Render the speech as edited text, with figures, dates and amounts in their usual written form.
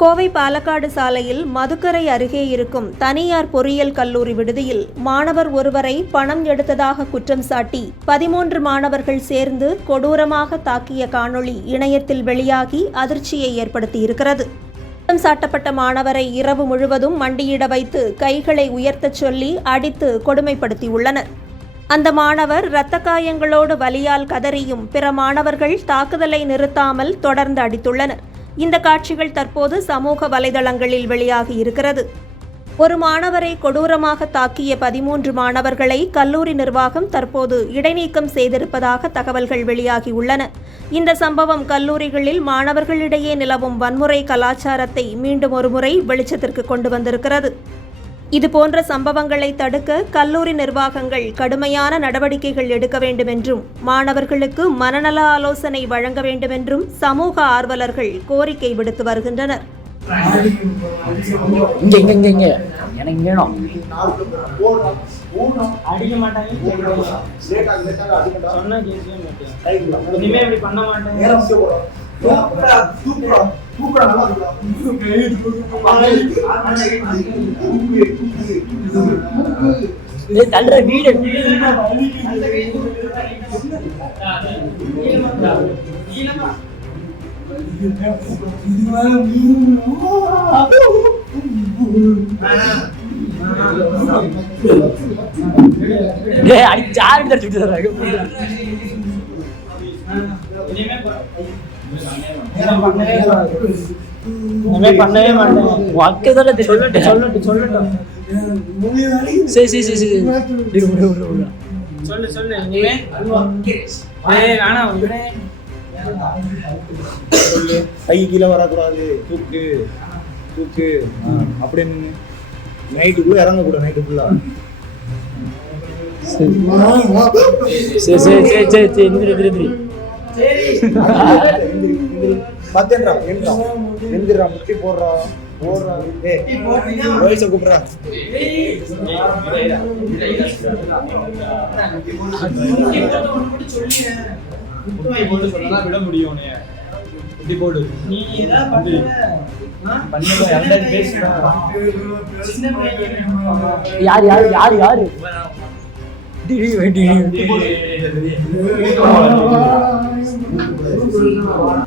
கோவை பாலக்காடு சாலையில் மதுக்கரை அருகே இருக்கும் தனியார் பொறியியல் கல்லூரி விடுதியில் மாணவர் ஒருவரை பணம் எடுத்ததாக குற்றம் சாட்டி 13 மாணவர்கள் சேர்ந்து கொடூரமாக தாக்கிய காணொளி இணையத்தில் வெளியாகி அதிர்ச்சியை ஏற்படுத்தியிருக்கிறது. குற்றம் சாட்டப்பட்ட மாணவரை இரவு முழுவதும் மண்டியிட வைத்து கைகளை உயர்த்தச் சொல்லி அடித்து கொடுமைப்படுத்தியுள்ளனர். அந்த மாணவர் இரத்த காயங்களோடு வலியால் கதறியும் பிற மாணவர்கள் தாக்குதலை நிறுத்தாமல் தொடர்ந்து அடித்துள்ளனர். இந்த காட்சிகள் தற்போது சமூக வலைதளங்களில் வெளியாகி இருக்கிறது. ஒரு மாணவரை கொடூரமாக தாக்கிய 13 மாணவர்களை கல்லூரி நிர்வாகம் தற்போது இடைநீக்கம் செய்திருப்பதாக தகவல்கள் வெளியாகியுள்ளன. இந்த சம்பவம் கல்லூரிகளில் மாணவர்களிடையே நிலவும் வன்முறை கலாச்சாரத்தை மீண்டும் ஒருமுறை வெளிச்சத்திற்கு கொண்டு வந்திருக்கிறது. இதுபோன்ற சம்பவங்களை தடுக்க கல்லூரி நிர்வாகங்கள் கடுமையான நடவடிக்கைகள் எடுக்க வேண்டும் என்றும் மாணவர்களுக்கு மனநல ஆலோசனை வழங்க வேண்டும் என்றும் சமூக ஆர்வலர்கள் கோரிக்கை விடுத்து வருகின்றனர். பண்ணவே மாட்டேன். சொல்லட்டும். கை கீழே வரக்கூடாது, தூக்கு தூக்கு அப்படின்னு நைட்டுக்குள்ள இறங்கக்கூடாது. நைட்டுக்குள்ள முட்டி போடுறா வயசை கூப்பிடுறா. விட முடியும். யாரு